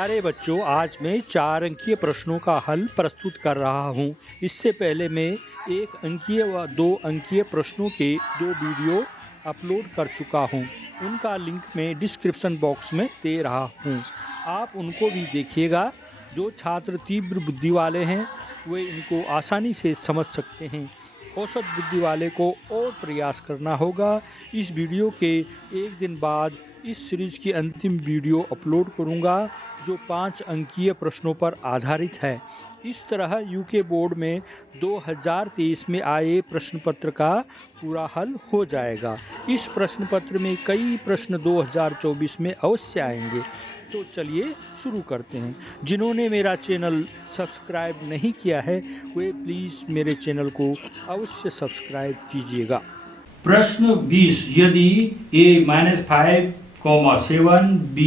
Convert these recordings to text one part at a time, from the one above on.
अरे बच्चों, आज मैं 4 अंकीय प्रश्नों का हल प्रस्तुत कर रहा हूँ। इससे पहले मैं 1 अंकीय व 2 अंकीय प्रश्नों के 2 वीडियो अपलोड कर चुका हूँ। उनका लिंक मैं डिस्क्रिप्शन बॉक्स में दे रहा हूँ, आप उनको भी देखिएगा। जो छात्र तीव्र बुद्धि वाले हैं वे इनको आसानी से समझ सकते हैं। औसत बुद्धि वाले को और प्रयास करना होगा। इस वीडियो के 1 दिन बाद इस सीरीज की अंतिम वीडियो अपलोड करूंगा, जो 5 अंकीय प्रश्नों पर आधारित है। इस तरह यूके बोर्ड में 2023 में आए प्रश्न पत्र का पूरा हल हो जाएगा। इस प्रश्न पत्र में कई प्रश्न 2024 में अवश्य आएंगे। तो चलिए शुरू करते हैं। जिन्होंने मेरा चैनल सब्सक्राइब नहीं किया है वे प्लीज़ मेरे चैनल को अवश्य सब्सक्राइब कीजिएगा। प्रश्न 20, यदि a-5, 7, b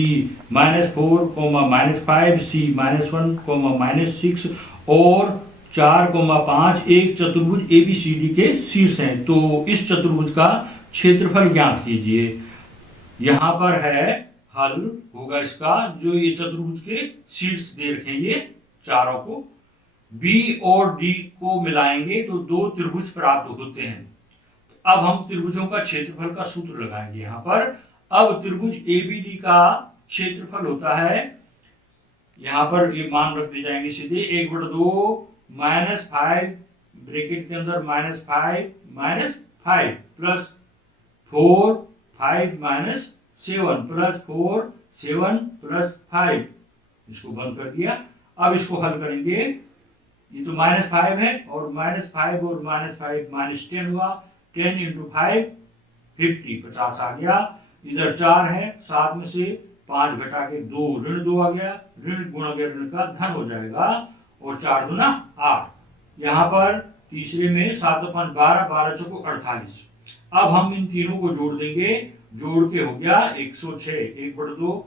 -4, -5, c -1, -6 और 4, 5 एक चतुर्भुज ABCD के शीर्ष हैं, तो इस चतुर्भुज का क्षेत्रफल ज्ञात कीजिए। यहाँ पर है हल होगा इसका, जो ये चतुर्भुज के शीर्ष दे रखे ये चारों को, B और D को मिलाएंगे तो 2 त्रिभुज प्राप्त होते हैं। अब हम त्रिभुजों का क्षेत्रफल का सूत्र लगाएंगे यहाँ पर। अब त्रिभुज ABD का क्षेत्रफल होता है, यहाँ पर ये मान रख दिए जाएंगे सीधे, 1/2 -5 ब्रैकेट के अंदर -5 प्लस 4 5 -7 प्लस 4 7 प्लस 5, इसको बंद कर दिया। अब इसको हल करेंगे, ये तो -5 है और -5 और -5 -10 हुआ, 10 × 5 50 आ गया। इधर 4 है, 7 में से 5 घटा के 2 ऋण 2 आ गया, ऋण गुणा के ऋण का धन हो जाएगा और 4 दूना 8। यहाँ पर तीसरे में 7 और 5 12, 12 चौको 48। अब हम इन तीनों को जोड़ देंगे, जोड़ के हो गया 106, 1/2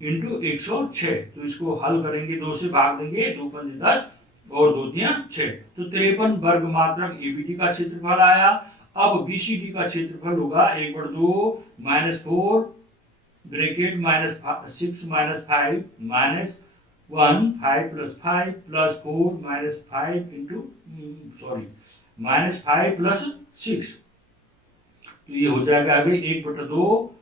× 106। तो इसको हल करेंगे, 2 से भाग देंगे, 2 × 10 और 2 × 6, तो 53 वर्ग मात्रक ABD का क्षेत्रफल आया। अब BCD का क्षेत्रफल होगा 1/2 -4 ब्रैकेट -6 -5 -1 5 + 5 + 4 -5 + 6, तो ये हो जाएगा आगे 1/2,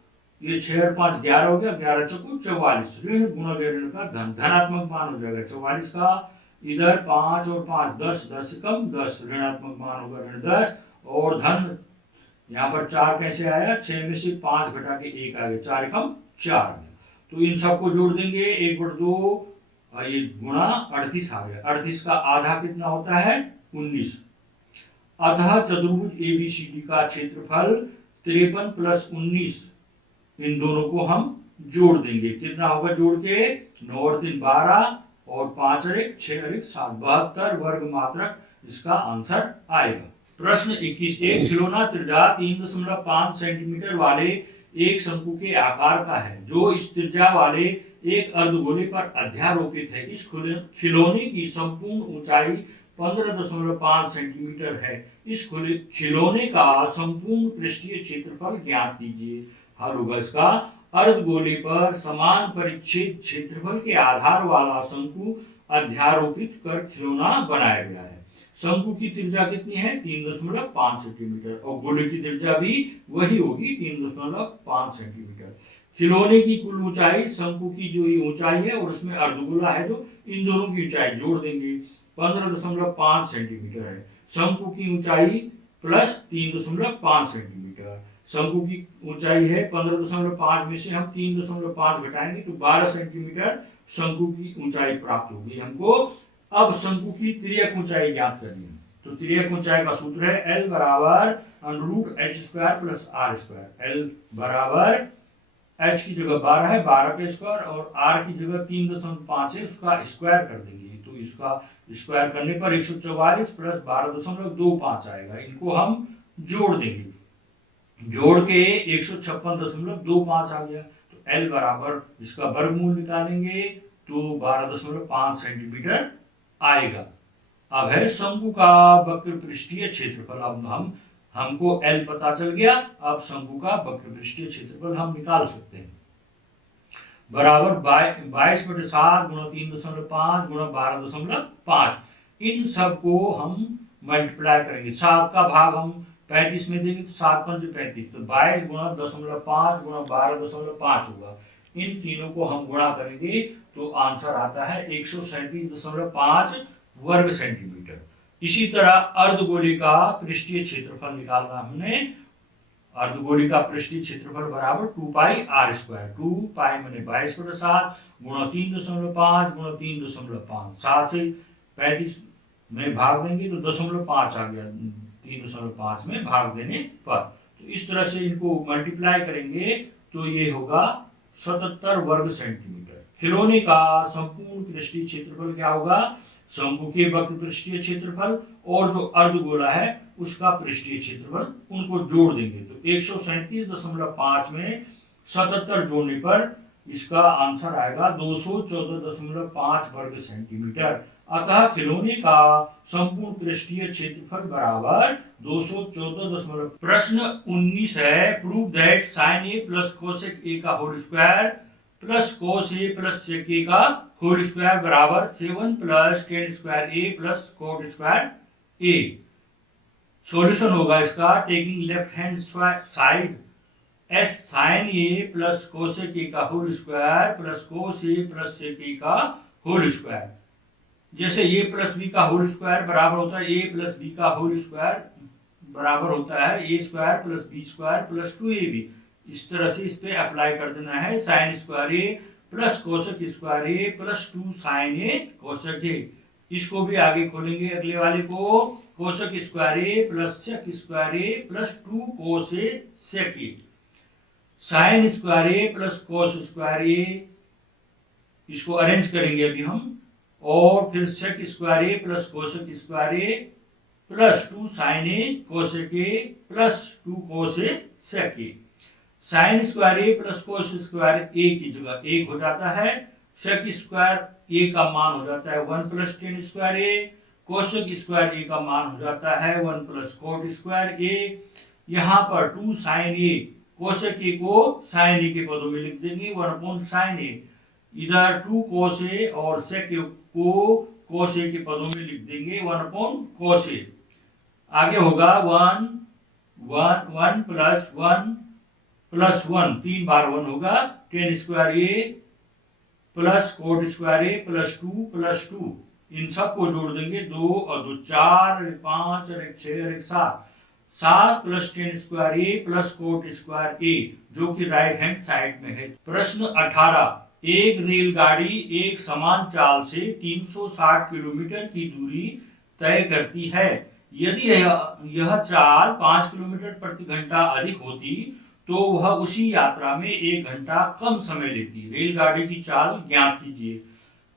ये 6 और 5 11 हो गया, 11 चौको 44, ऋण गुणा के ऋण का धन, धनात्मक मान हो जाएगा 44 का। इधर 5 और 5 10, 10 से कम 10, ऋणात्मक मान होगा ऋण 10 और धन, यहाँ पर 4 कैसे आया, 6 में से 5 घटा के 1 आ गया, 4 एकम 4। तो इन सबको जोड़ देंगे, 1/2 ये गुणा 38 आ गया, 38 का आधा कितना होता है, 19। अतः चतुर्भुज ABCD का क्षेत्रफल 53 + 19, इन दोनों को हम जोड़ देंगे, कितना होगा जोड़ के, 9 और 3 12 और 5 और 1 6 और 1 7, 72 वर्ग मात्रक इसका आंसर आएगा। प्रश्न 21, एक खिलौना त्रिज्या 3.5 सेंटीमीटर वाले एक शंकु के आकार का है, जो इस त्रिज्या वाले एक अर्धगोले पर अध्यारोपित है। इस खिलौने की संपूर्ण ऊंचाई 15.5 सेंटीमीटर है। इस खिलौने का संपूर्ण पृष्ठीय क्षेत्रफल ज्ञात कीजिए। हल होगा इसका, अर्धगोले पर समान परिच्छेद क्षेत्रफल के आधार वाला शंकु अध्यारोपित कर खिलौना बनाया गया है। शंकु की त्रिज्या कितनी है, 3.5 सेंटीमीटर, और गोले की त्रिज्या भी वही होगी 3.5 सेंटीमीटर। खिलौने की कुल ऊंचाई, शंकु की जो ये ऊंचाई है और उसमें अर्धगोला है, जो इन दोनों की ऊंचाई जोड़ देंगे, 15.5 सेंटीमीटर है। शंकु की ऊंचाई प्लस 3.5 सेंटीमीटर, शंकु की ऊंचाई है 15.5 में से हम 3.5 घटाएंगे तो 12 सेंटीमीटर शंकु की ऊंचाई प्राप्त होगी हमको। अब शंकु की तिर्यक ऊंचाई ज्ञात करनी है, तो तिर्यक ऊंचाई का सूत्र है L √h² + r²। L बराबर h की जगह 12 है, 12 का स्क्वायर, और r की जगह 3.5 है, उसका स्क्वायर कर देंगे, तो इसका स्क्वायर करने पर 144 + 12.25 आएगा। इनको हम जोड़ देंगे, जोड़ के 156.25 आ गया, तो L बराबर इसका वर्गमूल निकालेंगे तो 12.5 सेंटीमीटर आएगा। अब है शंकु का वक्र पृष्ठीय क्षेत्रफल। अब हमको L पता चल गया, अब शंकु का वक्र पृष्ठीय क्षेत्रफल हम निकाल सकते हैं। बराबर 22/7 गुणा 3.5 गुणा 12.5। इन सब को हम मल्टीप्लाई करेंगे। 7 का भाग हम 35 में देंगे तो 7×5 = 35, तो 22 गुणा 0.5 गुणा 12.5 होगा। इन तीनों को हम गुणा करेंगे तो आंसर आता है 137.5 वर्ग सेंटीमीटर। इसी तरह अर्धगोले का पृष्ठीय क्षेत्रफल निकालना हमने। अर्धगोले का पृष्ठीय क्षेत्रफल बराबर 2πr²। 2π मैंने 22/7 गुणा 3.5 गुणा 3.5। 7 से 35 में भाग देंगे तो 0.5 आ गया 3.5 में भाग देने पर। तो इस तरह से इनको मल्टीप्लाई करेंगे तो ये होगा 77 वर्ग सेंटीमीटर। खिलौने का संपूर्ण पृष्ठीय क्षेत्रफल क्या होगा? शंकु के वक्र पृष्ठीय क्षेत्रफल और जो अर्धगोला है उसका पृष्ठीय क्षेत्रफल, उनको जोड़ देंगे तो 137.5 में 77 जोड़ने पर इसका आंसर आएगा 214.5 वर्ग सेंटीमीटर। अतः खिलौने का संपूर्ण पृष्ठीय क्षेत्रफल बराबर 214। प्रश्न 19 है, prove that sin a plus cosec a का whole square plus cos a plus sec a का होल स्क्वायर बराबर 7 plus tan square a plus cot square a। Solution होगा इसका, taking left hand side s sin a plus cosec a का whole square plus cos a plus sec a का whole square. जैसे a plus b का whole square बराबर होता है a plus b का होल स्क्वायर बराबर होता है a square plus b square plus 2ab। इस तरह से इस पे अप्लाई कर देना है। Sine square a plus cosec square a plus 2 sine a cosec a। इसको भी आगे खोलेंगे अगले वाले को, cosec square a plus sec square a plus 2 cos a sec a। Sine square a plus cos square a, इसको arrange करेंगे अभी हम, और फिर sec square a plus cosec square a plus 2 sine a cosec a plus 2 cos a sec a। Sine square a plus cos square a की जगह 1 हो जाता है, सेक स्क्वायर a का मान हो जाता है 1 plus ten square a, cosec square a का मान हो जाता है 1 प्लस कोट स्क्वायर a। यहाँ पर 2 साइन a, कोसेक a को साइन a के पदों में लिख देंगे 1/sin a। इधर 2 कोस a और सेक को कोस a के पदों में लिख देंगे 1/cos a। आगे होगा 1 प्लस 1 प्लस 1, 3 बार 1 होगा, ten square a plus coat square a plus 2 plus 2। इन सब को जोड़ देंगे, 2 और 2 4, 5 और 1 6 और 1 7। 7 plus ten square a plus coat square a, जो कि राइट हैंड साइड में है। प्रश्न 18, एक रेलगाड़ी एक समान चाल से 360 किलोमीटर की दूरी तय करती है। यदि यह चाल 5 किलोमीटर प्रति घंटा अधिक होती तो वह उसी यात्रा में 1 घंटा कम समय लेती। रेलगाड़ी की चाल ज्ञात कीजिए।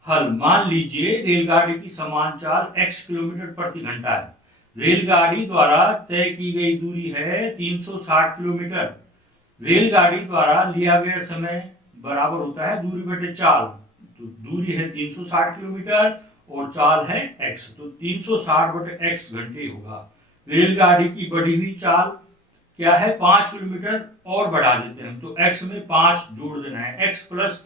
हल, मान लीजिए रेलगाड़ी की समान चाल x किलोमीटर प्रति घंटा है। रेलगाड़ी द्वारा तय की गई दूरी है 360 किलोमीटर। रेलगाड़ी द्वारा लिया गया समय बराबर होता है दूरी बटे चाल। तो दूरी है 360 किलोमीटर और चाल है x, तो 360 बटे x घंटे होगा। रेलगाड़ी की बढ़ी हुई चाल क्या है? 5 किलोमीटर और बढ़ा देते हैं, तो x में 5 जोड़ देना है, x plus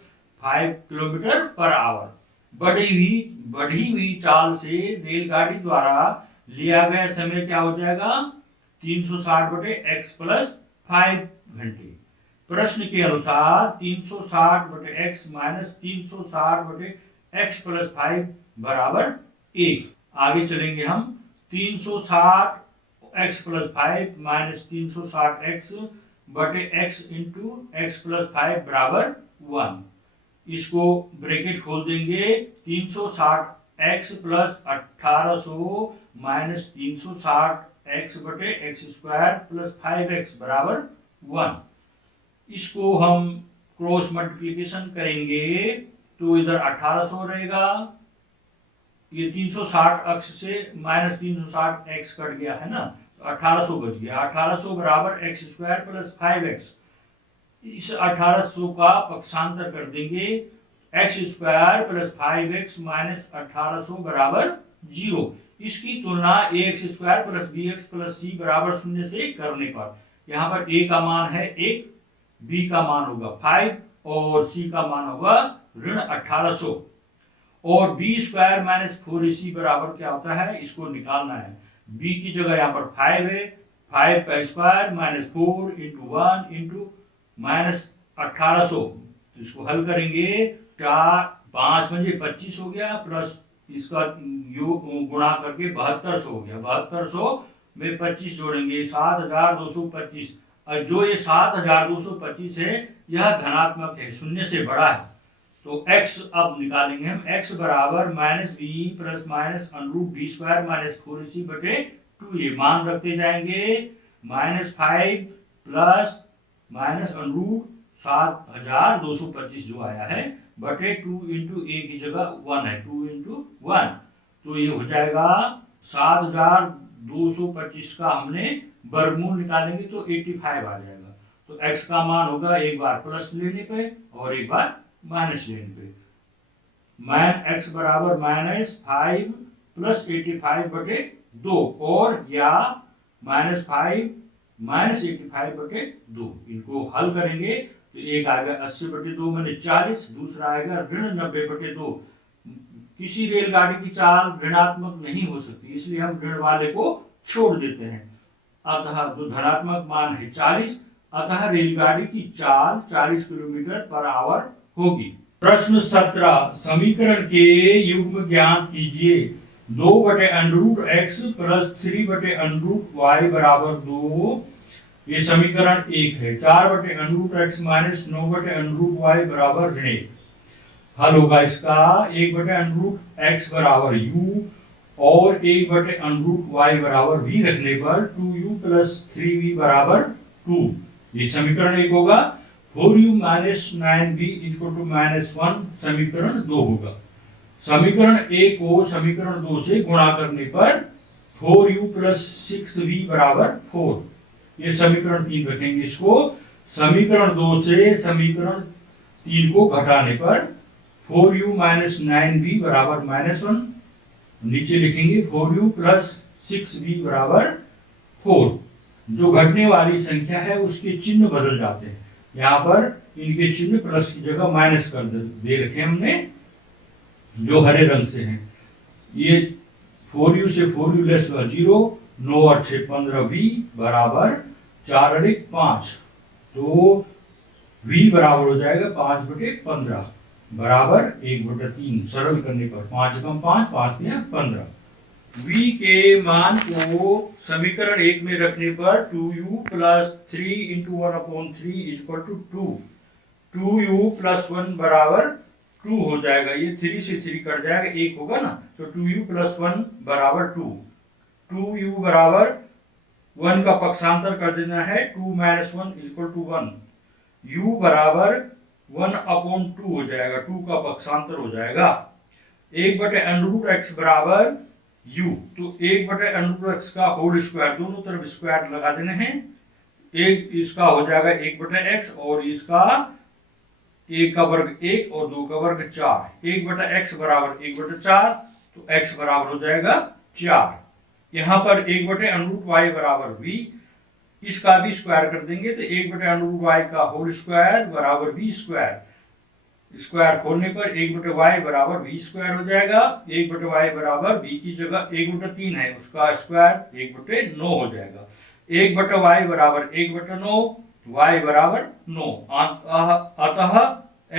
5 kilometre per hour. बढ़ी हुई चाल से रेलगाड़ी द्वारा लिया गया समय क्या हो जाएगा? 360 बटे x प्लस 5 घंटे। प्रश्न के अनुसार 360 बटे x माइनस 360 बटे x प्लस 5 बराबर 1। आगे चलेंगे हम, 360 x प्लस 5 माइनस 360 x बटे x इंटू x प्लस 5 बराबर 1। इसको ब्रैकेट खोल देंगे, 360 x प्लस 1800 माइनस 360 x बटे x स्क्वायर प्लस 5x बराबर 1। इसको हम क्रॉस मल्टीप्लिकेशन करेंगे तो इधर 1800 रहेगा, ये 360 अक्ष से माइनस 360 x कट गया है ना, 1800 बच गया। 1800 बराबर x स्क्वायर प्लस 5x। इस 1800 का पक्षांतर कर देंगे, x square plus 5x minus 1800 बराबर 0। इसकी तुलना ax square plus bx plus c बराबर 0 से करने पर, यहाँ पर a का मान है 1, b का मान होगा 5 और सी का मान होगा ऋण 1800। और बी स्क्वायर माइनस 4ac बराबर क्या होता है, इसको निकालना है। बी की जगह यहाँ पर 5 है, 5 का square minus 4 into 1 into minus 1800। तो इसको हल करेंगे, 4 5 पंजे 25 हो गया, प्लस इसका योग गुणा करके 7200 हो गया। 7200 में 25 जोड़ेंगे 7225। और जो ये 7225 है यह धनात्मक है, शून्य से बड़ा है। तो x अब निकालेंगे हम, x बराबर minus B plus minus under root B square minus 4ac बटे 2। ये मान रखते जाएंगे, -5 प्लस माइनस अंडरूट 7225 जो आया है बटे 2 इंटू ए की जगह 1 है, 2 इंटू 1। तो ये हो जाएगा 7225 का हमने वर्गमूल निकालेंगे तो 85 आ जाएगा। तो x का मान होगा एक बार प्लस लेने पे और एक बार माइनस लेने पे। x बराबर -5 प्लस 85 बटे 2 और या -5 माइनस 85 बटे 2। इनको हल करेंगे तो एक आएगा 80 बटे 2 मैंने 40, दूसरा आएगा ऋण 90 बटे 2। किसी रेलगाड़ी की चाल ऋणात्मक नहीं हो सकती, इसलिए हम ऋण वाले को छोड़ देते हैं। अतः जो धनात्मक मान है 40, अतः रेलगाड़ी की चाल 40 किलोमीटर पर आवर होगी। प्रश्न 17, समीकरण के युग्म ज्ञात कीजिए। 2 बटे अंडरूट x प्लस 3 बटे अंडरूट y बराबर 2, ये समीकरण 1 है। 4 बटे अंडरूट x माइनस 9 बटे अंडरूट y बराबर ऋण 1। हल होगा इसका, 1 बटे अंडरूट x बराबर u और 1 बटे अंडरूट y बराबर v रखने पर 2u प्लस 3v बराबर 2। ये समीकरण 1 होगा। 4u minus 9v equal to -1 समीकरण 2 होगा। समीकरण 1 को समीकरण 2 से गुणा करने पर 4u प्लस 6v बराबर 4। ये समीकरण 3 रखेंगे इसको। समीकरण 2 से समीकरण 3 को घटाने पर 4u माइनस 9v बराबर -1। नीचे लिखेंगे 4u प्लस 6v बराबर 4। जो घटने वाली संख्या है उसके चिन्ह बदल जाते हैं। यहाँ पर इनके चिन्ह प्लस की जगह माइनस कर दे रखे हमने, जो हरे रंग से हैं। ये 4u से 4u लेस 0, 9 और 6 15v बराबर 4 अधिक 5। तो v बराबर हो जाएगा 5 बटे 15 बराबर 1 बटे 3। सरल करने पर 5 कम 5, 5 दिया 15। v के मान को समीकरण 1 में रखने पर 2u plus 3 into 1/3 equal to 2। 2u plus 1 बराबर 2 हो जाएगा। ये 3 से 3 कट जाएगा, 1 होगा ना, तो 2u प्लस 1 बराबर 2। 2u बराबर 1 का पक्षांतर कर देना है, 2 माइनस 1 इक्वल टू 1। u बराबर 1/2 हो जाएगा, 2 का पक्षांतर हो जाएगा। 1 बटे अंडरूट x बराबर u, तो 1 बटे अंडरूट x का होल स्क्वायर, दोनों तरफ स्क्वायर लगा देने हैं। एक इसका हो जाएगा 1 बटे x और इसका 1 का वर्ग 1 और 2 का वर्ग 4। 1 बटे x बराबर 1 बटे 4, तो x बराबर हो जाएगा 4। यहाँ पर 1 बटे अंडरूट y बराबर v, इसका भी स्क्वायर कर देंगे तो 1 बटे अंडरूट y का होल स्क्वायर बराबर v स्क्वायर। स्क्वायर खोलने पर 1 बटे y बराबर v स्क्वायर हो जाएगा। 1 बटे y बराबर v की जगह 1 बटे 3 है, उसका स्क्वायर 1 बटे 9 हो जाएगा। 1 बटे y बराबर 1 बटे 9, y बराबर 9। अतः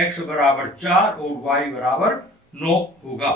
x बराबर 4 और y बराबर 9 होगा।